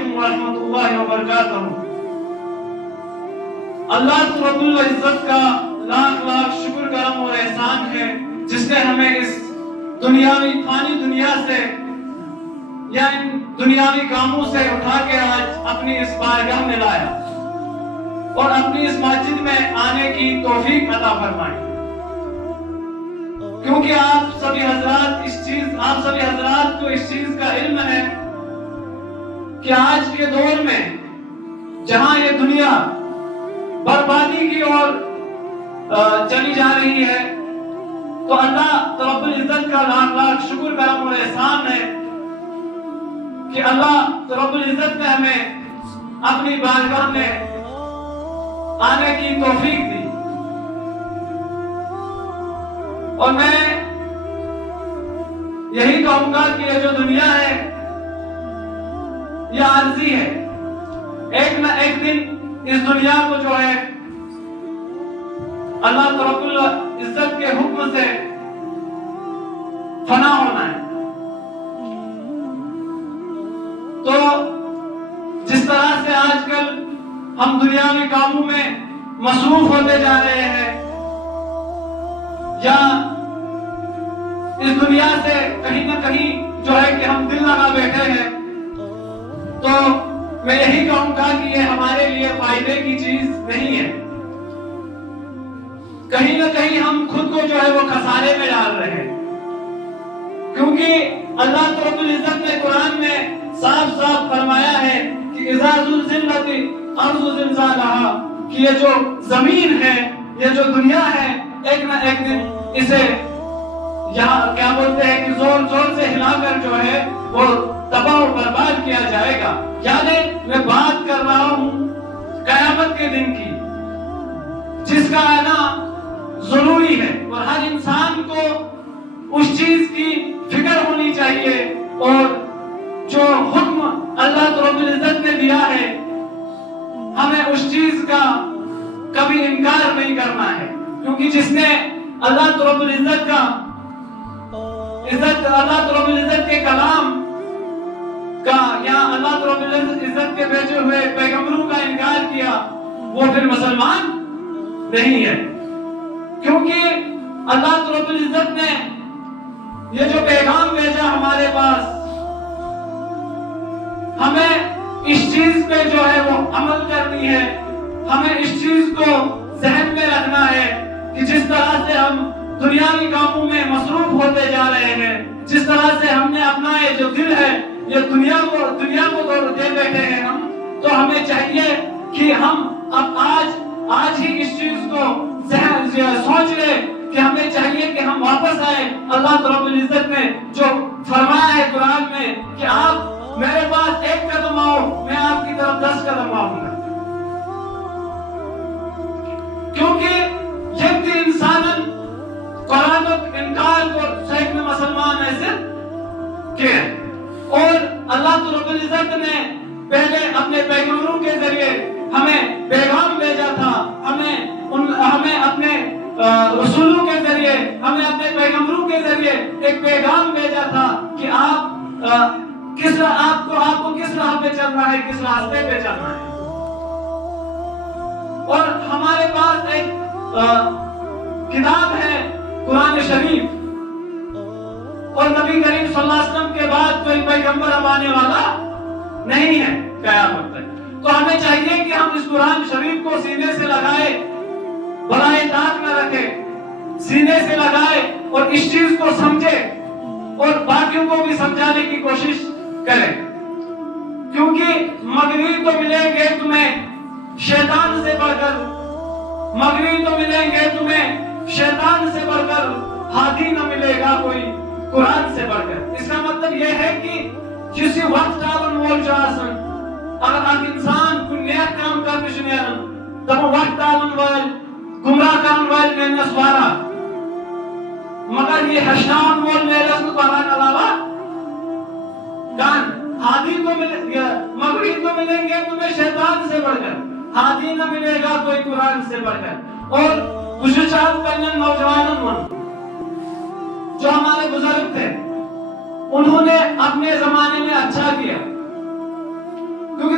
علیکم ورحمۃ اللہ وبرکاتہ۔ اللہ رب العزت کا لاکھ لاکھ شکر کرم اور احسان ہے جس نے ہمیں اس دنیاوی فانی دنیا سے یا ان دنیاوی کاموں سے اٹھا کے آج اپنی اس بارگاہ میں لایا اور اپنی اس مسجد میں آنے کی توفیق عطا فرمائی، کیونکہ آپ سبھی حضرات کو اس چیز کا علم ہے کہ آج کے دور میں جہاں یہ دنیا بربادی کی اور چلی جا رہی ہے، تو اللہ رب العزت کا لاکھ لاکھ شکر کرم اور احسان ہے کہ اللہ رب العزت نے ہمیں اپنی بارگاہ میں آنے کی توفیق دی۔ اور میں یہی کہوں گا کہ یہ جو دنیا ہے یہ عارضی ہے، ایک نہ ایک دن اس دنیا کو جو ہے اللہ رب العزت کے حکم سے فنا ہونا ہے۔ تو جس طرح سے آج کل ہم دنیاوی کاموں میں مصروف ہوتے جا رہے ہیں یا اس دنیا سے کہیں نہ کہیں جو ہے کہ ہم دل لگا بیٹھے ہیں، تو میں یہی کہوں گا کہ یہ ہمارے لیے فائدے کی چیز نہیں ہے۔ کہیں نہ کہیں ہم خود کو جو ہے وہ خسارے میں ڈال رہے ہیں، کیونکہ اللہ رب العزت نے قرآن میں صاف صاف فرمایا ہے کہ اذا زلزلت الارض زلزالہا، کہ یہ جو زمین ہے، یہ جو دنیا ہے، ایک نہ ایک دن اسے یہاں کیا بولتے ہیں کہ زور زور سے ہلا کر جو ہے وہ تباہ و برباد کیا جائے گا۔ یعنی میں بات کر رہا ہوں قیامت کے دن کی، جس کا آنا ضروری ہے اور ہر انسان کو اس چیز کی فکر ہونی چاہیے، اور جو حکم اللہ رب العزت نے دیا ہے ہمیں اس چیز کا کبھی انکار نہیں کرنا ہے، کیونکہ جس نے اللہ رب العزت کے کلام کا یا اللہ رب العزت کے بھیجے ہوئے پیغمبروں کا انکار کیا وہ پھر مسلمان نہیں ہے، کیونکہ اللہ رب العزت نے یہ جو پیغام بھیجا ہمارے پاس، ہمیں اس چیز پہ جو ہے وہ عمل کرنی ہے، ہمیں اس چیز کو ذہن میں رکھنا ہے کہ جس طرح سے ہم دنیاوی کاموں میں مصروف ہوتے جا رہے ہیں، جس طرح سے ہم نے اپنا یہ جو دل ہے یہ دنیا کو دے بیٹھے ہیں ہم، تو ہمیں چاہیے کہ ہم اب آج ہی اس چیز کو سوچ لیں کہ ہمیں چاہیے کہ ہم واپس آئے۔ اللہ رب العزت نے جو فرمایا ہے قرآن میں کہ آپ میرے پاس ایک قدم آؤ، میں آپ کی طرف 10 قدم آؤں گا، کیونکہ یک انسانن قرآن انکار کو شیخ میں مسلمان ایسے کہ اور اللہ رب العزت نے پہلے اپنے پیغمبروں کے ذریعے ہمیں پیغام بھیجا تھا، ہمیں اپنے رسولوں کے ذریعے، ہمیں اپنے پیغمبروں کے ذریعے ایک پیغام بھیجا تھا کہ آپ کو کس راہ پہ چلنا ہے، کس راستے پہ چلنا ہے۔ اور ہمارے پاس ایک کتاب ہے قرآن شریف، اور نبی کریم صلی اللہ علیہ وسلم کے بعد کوئی پیغمبر اب آنے والا نہیں ہے قیامت تک۔ تو ہمیں چاہیے کہ ہم اس قرآن شریف کو سینے سے لگائے، برائے داغ نہ رکھے، سینے سے لگائے اور اس چیز کو سمجھے اور باقیوں کو بھی سمجھانے کی کوشش کریں، کیونکہ مغوی تو ملیں گے تمہیں شیطان سے بڑھ کر، مغوی تو ملیں گے تمہیں شیطان سے بڑھ کر، ہادی نہ ملے گا کوئی قرآن سے بڑھ کر۔ اس کا مطلب یہ ہے کہ کسی وقت ٹالن وول جاسن، اگر اک انسان کوئی نیک کام کر کشنیرن تب وقت ٹالن وول گمراہ کرن وول نینس وارا، مگر یہ ہشناون وول نیرس کو قرآن علاوہ کان ہادی تو مغوی تو ملیں گے تمہیں شیطان سے بڑھ کر، ہادی نہ ملے گا کوئی قرآن سے بڑھ کر۔ اور گزشتہ کنن نوجوانوں من جو ہمارے بزرگ تھے، انہوں نے اپنے زمانے میں اچھا کیا،